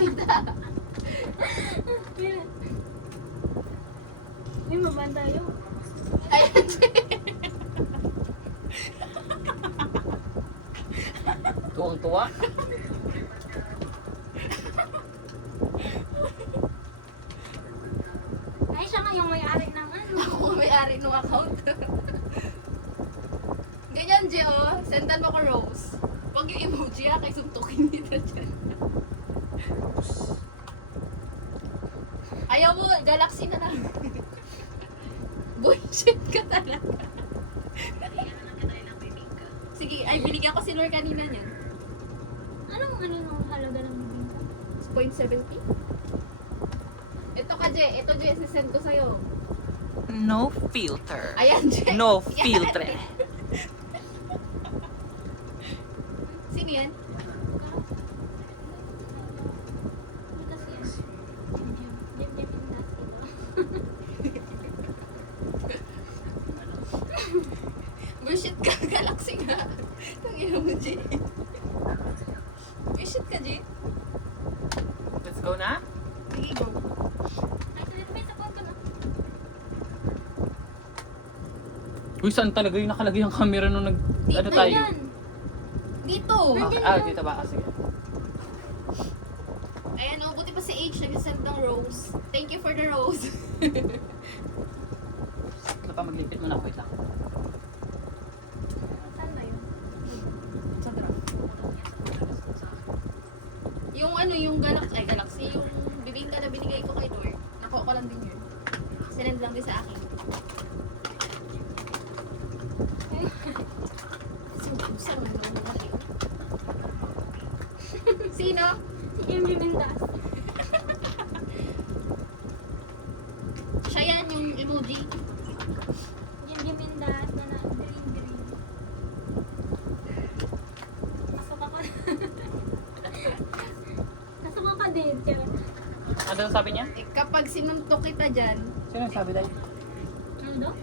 kita. May maban tayo. Ayan, Tuwang-tuwa. Ay, siya nga yung may-ari ng ano. ako may-ari ng account. Ganyan, Je, oh. Sendan mo ko Rose. Huwag yung emoji, ha. Kay suntukin dito dyan. Ayaw mo, Galaxy na lang. Bullshit ka talaga. Sige, ay binigyan ko si Lord kanina niyan. Anong ano yung halaga ng bibingka? 0.70. Ito ka, Je. Ito, Je, sisend ko sa'yo. No filter. Ayan, Je. No Yan. filter. Sino yan? Kasi Jim Industry daw. Bullshit ka, Galaxy nga. Tangina mo, Je. Bullshit ka, Je. Let's go na? Sige, go. Ay, may support ka na. Uy, saan talaga yung nakalagay ang camera nung nag... Ano Dito tayo? Ayan. Dito. Dito ba? Sige. Ayan, oh, buti pa si H nag-send ng rose. Thank you for the rose. Ito pa, maglipit mo na. Wait lang. Saan ba yun? Sa graph. Yung ano, yung Galaxy, yung bibingka na binigay ko kay Lord. Nakuha ko lang din yun. Sinend lang din sa akin. Sino? Sino? Si Jim Industry. Siya yan, yung emoji. Jim Industry na green. Pasok ako. Pasok ako din. Ano sabi niya? Eh, kapag sinuntok kita dyan, Sino sabi tayo? Ano daw?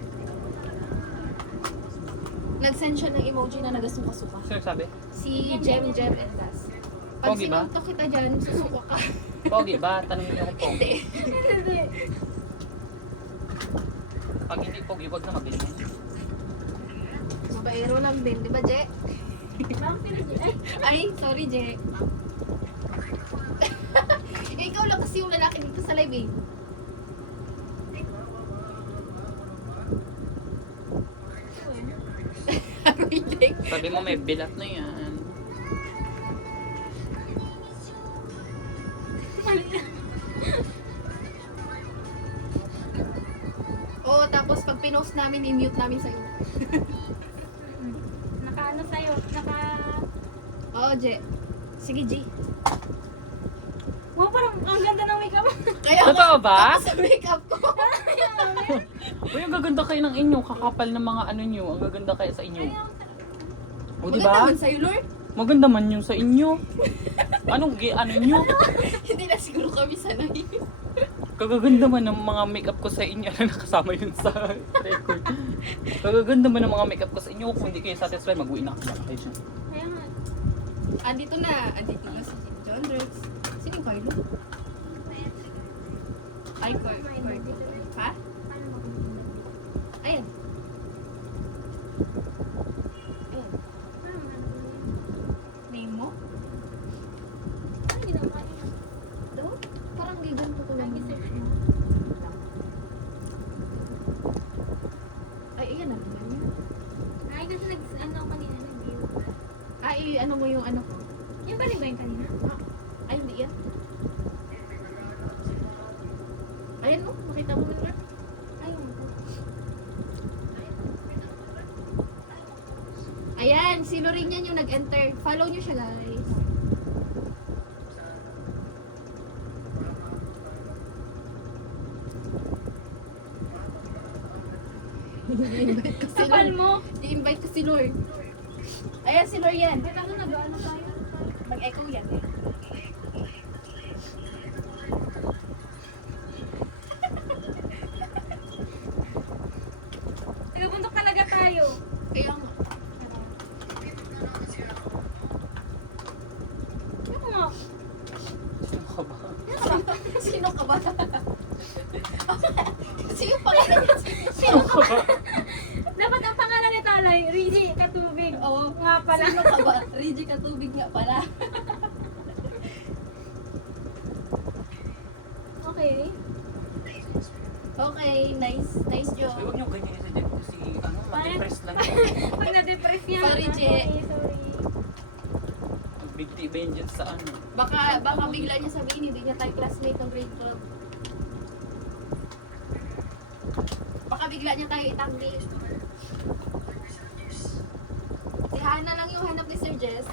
nag-send siya ng emoji na nagasuka-suka. Sino sabi? Si Jem and Das. Pag Pogi ba? sinuntok kita dyan, susuka ka. Pogi ba? Tanongin niyo kung Pogi. Hindi. Pag hindi Pogi, wag na mabili. Mabaero lang din, di ba, Je? Bakit sila dyan? Ay, sorry, Je. Ikaw lang kasi yung lalaki dito sa live, eh. Really? Sabi mo may bilat na yan. Oo, tapos pag pinost namin, i-mute namin sa'yo. Naka-ano sa'yo? Oo, Je. Sige, G. Wow, parang ang ganda ng makeup. Kaya Totoo ba? Tapos sa makeup ko. Uy, ang gaganda kayo ng inyo. Kakapal ng mga ano nyo. Ang gaganda kayo sa inyo. O, di Maganda ba? man sa'yo, Lord. Maganda man yung sa inyo. Anong ano nyo? Hindi na siguro kami sanay. Kagaganda man ng mga makeup ko sa inyo. Ano nakasama yun sa record. Kagaganda man ng mga makeup ko sa inyo. Kung hindi kayo satisfied, mag-uwi na ako. Kayo dyan. Kaya nga. Andito na si John Rex. Sino yung Carlo? Ay, Carlo. Ha? Ayan. Ayan. Name mo? Hindi na kaya. Daw? Parang giganto ko lang. Nag-search mo. Ay, ayan na naman yun. Ay, kasi ano kanina, nag-view. Ay, ano mo yung ano ko? Yung ba rin ba yung kanina? Ay, hindi yan. Ayan mo, makita mo na. Ayun. Ayan, sino rin yan yung nag-enter. Follow nyo siya, guys. I-invite ko si Kapal Lord. mo. I-invite ko si Lord. Ayan, si Lord yan. May kaso nag-ano tayo? Mag-echo yan eh. Tagabundok talaga tayo. Kaya nga. Yung nga. Sino ka ba? malay, Rigi, katubig. Oo. Nga pala. Sino ka ba? Reggie Katubig nga pala. Okay. Okay, nice. Nice Ay, job. huwag niyo ganyan si Jeff kasi ano, ma-depress lang yun. Pag na-depress yan. Sorry, Je. Sorry. Big T vengeance sa ano. Baka bigla niya sabihin, hindi niya tayo classmate ng grade 12. Baka bigla niya tayo itanggi. Si Hana lang yung hanap ni Sir Jess.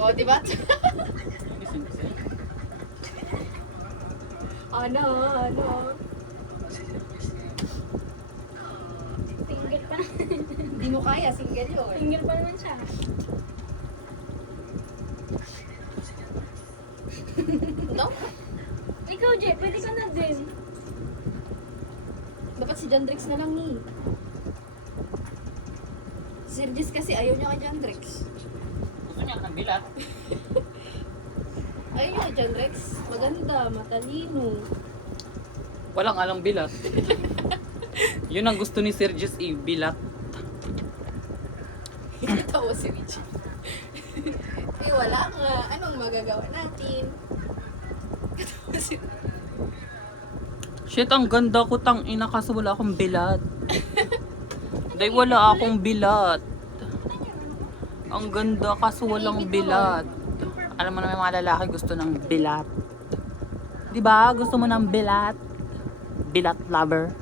O, diba? Listen, listen. Ano? Single pa. Hindi mo kaya, single yun. Single pa naman siya. No? Ikaw, Je, pwede ka na din. Dapat si Jandrix na lang ni. Si Sir Jess kasi ayaw niya kay Jandrix. Gusto niya ng bilat. Ayaw niya kay Jandrix. Maganda, matalino. Walang alang bilat. Yun ang gusto ni Sir Jess, bilat. Tawa si Richie. Eh wala nga. Anong magagawa natin? Katawa si Shit, ang ganda ko tang ina kaso wala akong bilat. Dahil wala akong bilat. Ang ganda kaso walang bilat. Alam mo na may mga lalaki gusto ng bilat. Diba? Gusto mo ng bilat? Bilat lover.